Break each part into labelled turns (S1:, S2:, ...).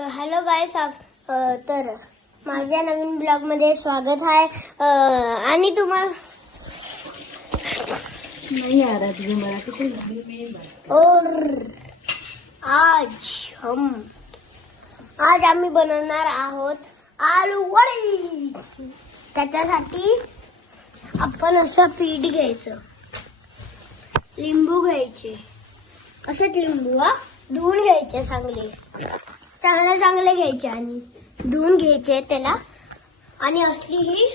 S1: तर hello guys तर माझ्या नवीन ब्लॉगमध्ये स्वागत आहे. आणि तुम्हाला
S2: नहीं आ रहा तुझे मराठी
S1: और आज हम आज आम्ही बनवणार आहोत आलू वडी. त्याच्यासाठी आपण असं पीठ घ्यायचं. लिंबू घ्यायचे. असेच लिंबू हा? धुवून घ्यायचे चांगले. चांगले चांगले घ्यायचे आणि धुवून घ्यायचे त्याला. आणि असली ही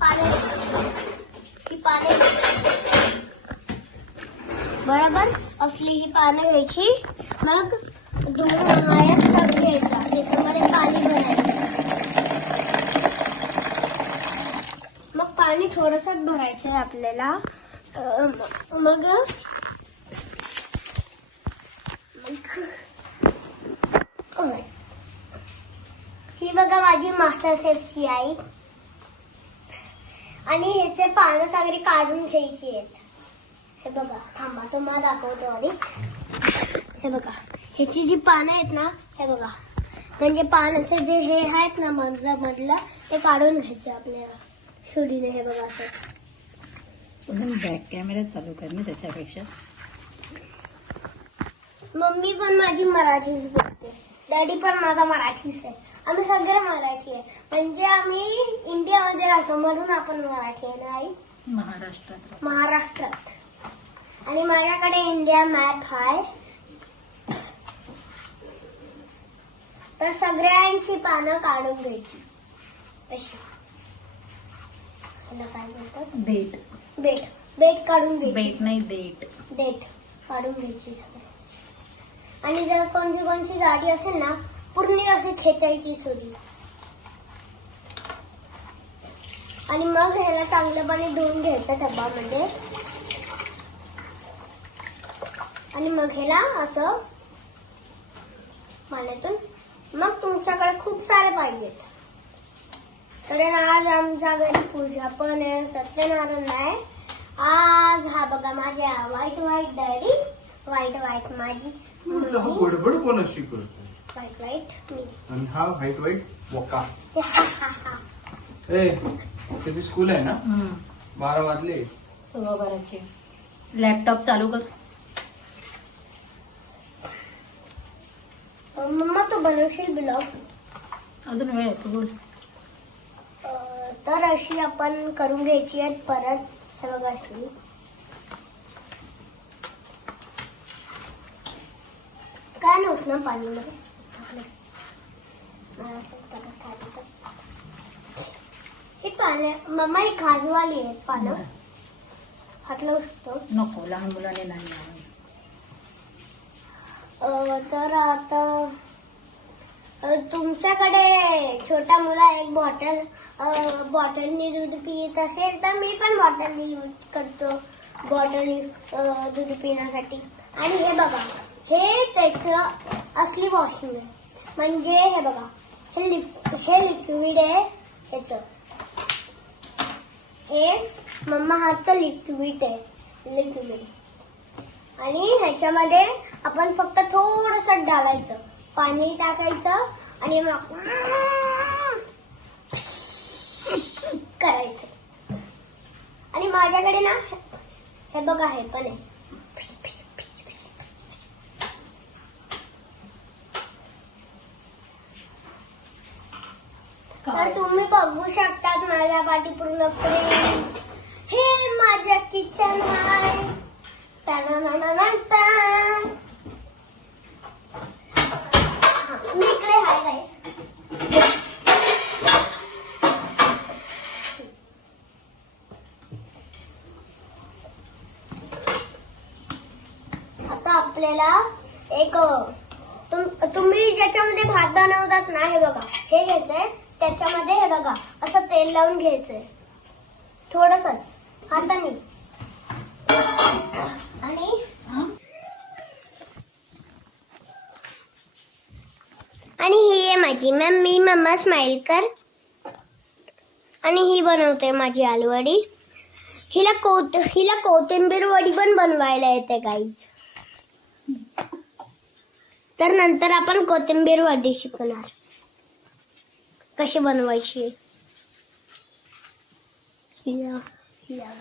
S1: पाने. ही पाने. बरोबर? असली ही पाने घ्यायची. मग धुवून उन्हाळ्यात टब घ्यायचा. त्याच्यामध्ये पाणी भरायचं. मग पाणी थोडंसं भरायचं आहे आपल्याला. मग मग ही बघा माझी मास्टर शेफची आई. आणि ह्याचे पानं सगळी काढून घ्यायची आहेत. हे बघा थांबा तुम्हाला दाखवतो आधी. हे बघा ह्याची जी पानं आहेत ना हे बघा. म्हणजे पानाचे जे हे आहेत ना मधलं मधलं ते काढून घ्यायचे आपल्याला. सुरीने हे बघा असं.
S2: बॅक कॅमेरा चालू कर ना त्याच्यापेक्षा.
S1: मम्मी पण माझी मराठीच बोलते. डॅडी पण माझा मराठीच आहे. आम्ही सगळे मराठी आहे. म्हणजे आम्ही इंडियामध्ये राहतो म्हणून आपण मराठी आहे ना आई?
S2: महाराष्ट्रात
S1: महाराष्ट्रात. आणि माझ्याकडे इंडिया मॅप आहे. तर सगळ्यांची पानं काढून घ्यायची. अशी. ह्याला काय म्हणतात? बेट बेट काढून घ्यायची.
S2: बेट नाही देट
S1: डेट काढून घ्यायची सगळ्यांची. आणि जर कोणती कोणती जाडी असेल ना पूर्ण अशी खेचायची सुरी. आणि मग ह्याला चांगल्यापणे धुवून घ्यायचं डब्बामध्ये. आणि मग ह्याला असं पाण्यातून. मग तुमच्याकडे खूप सारे पाहिजेत कारण आज आमच्या घरी पूजा पण आहे सत्यनारायण आहे. आज हा बघा माझ्या white white daddy white white माझी
S3: बडबड कोण अशी करतो
S1: व्हाईट व्हाईट मी
S3: आणि हा व्हाईट व्हाईट वका ए त्याची स्कूल आहे ना? बारा वाजले
S2: सव्वा बाराचे. लॅपटॉप चालू कर.
S1: मम्मा तू बनवशील ब्लॉग?
S2: अजून वेळ आहे तू बोल.
S1: तर अशी आपण करून घ्यायची आहे परत. हे बघा अशी काय नव्हतं ना पाणीमध्ये मला असं परत खायचं. ही पानं मम्मा ही खाजवाली आहेत पानं.
S2: नको लहान मुलाने नाही आवडत.
S1: तर आता अ, तुमच्याकडे छोटा मुला एक बॉटल अ, बॉटलनी दूध पित असेल तर मी पण बॉटलनी यूज करतो. बॉटल अ, दूध पिण्यासाठी. आणि हे बघा हे त्याचं असली वॉशिंग आहे. म्हणजे हे बघा हे लिक्विड हे लिक्विड आहे ह्याचं हे मम्मा हातचं लिक्विड आहे. लिक्विड. आणि ह्याच्यामध्ये आपण फक्त थोडस डालायचं. पाणी टाकायचं आणि मग करायचं. आणि माझ्याकडे ना हे बघा हे पण आहे. तर तुम्ही बघू शकतात माझ्या पाठी पूर्ण फ्रेंड हे माझ्या किचन आहे. मी इकडे आता आपल्याला एक तुम्ही ज्याच्यामध्ये भात बनवतात ना हे बघा. हे घ्यायचंय. त्याच्यामध्ये हे बघा असं तेल लावून घ्यायचंय. थोडसच. हाताने. आणि आणि ही आहे माझी मम्मी. मम्मा स्माईल कर. आणि ही बनवते माझी आलूवडी. हिला कोत हिला कोथिंबीर वडी पण बनवायला येते गाईज तर नंतर आपण कोथिंबीर वडी शिकणार. कशी बनवायची? या- या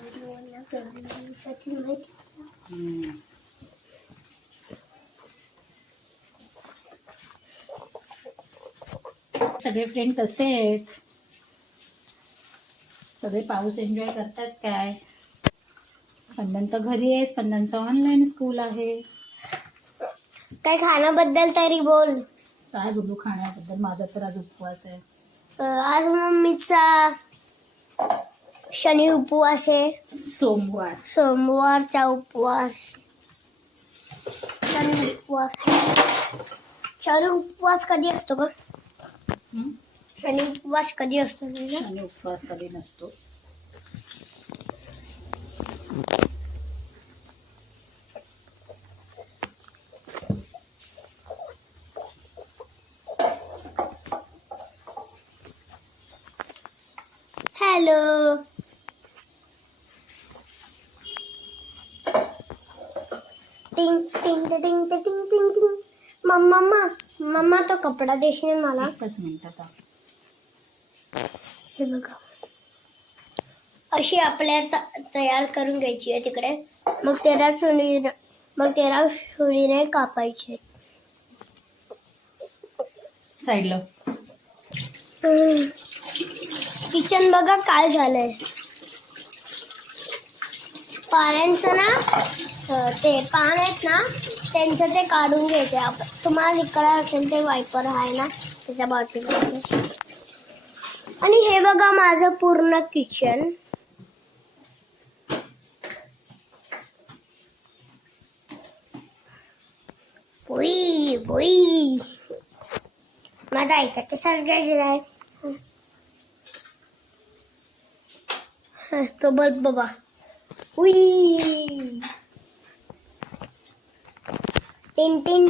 S1: माहिती.
S2: सगळे फ्रेंड कसे आहेत? सगळे पाऊस एन्जॉय करतात काय? स्पंदन तर घरी आहे स्पंदनचं ऑनलाईन स्कूल आहे.
S1: काय खाण्याबद्दल तरी बोल.
S2: काय बोलू खाण्याबद्दल? माझा तर आज उपवास आहे.
S1: आज मम्मीचा शनी उपवास आहे.
S2: सोमवार.
S1: सोमवारचा उपवास. शनी उपवास. शनी उपवास कधी असतो का? शनी उपवास कधी असतो?
S2: शनी उपवास कधी नसतो.
S1: हॅलो टिंग टिंग टिंग टिंग टिंग टिंग मम्मा मम्मा तो कपडा देशील मला
S2: एकच मिनिट आता
S1: हे बघा. अशी आपल्या तयार करून घ्यायची आहे तिकडे. मग तेरा सुरी मग तेरा सुरीने कापायचे
S2: साईडला.
S1: किचन बघा काय झालंय. पाण्यांचं ना ते पान आहेत ना त्यांचं ते काढून घ्यायचे तुम्हाला इकडे असेल ते वायपर आहे ना त्याच्या बाजूला. आणि हे बघा माझं पूर्ण किचन बोई बोई. माझा आईचा कसा आहे तो बल्ब बाबा उई तीन तीन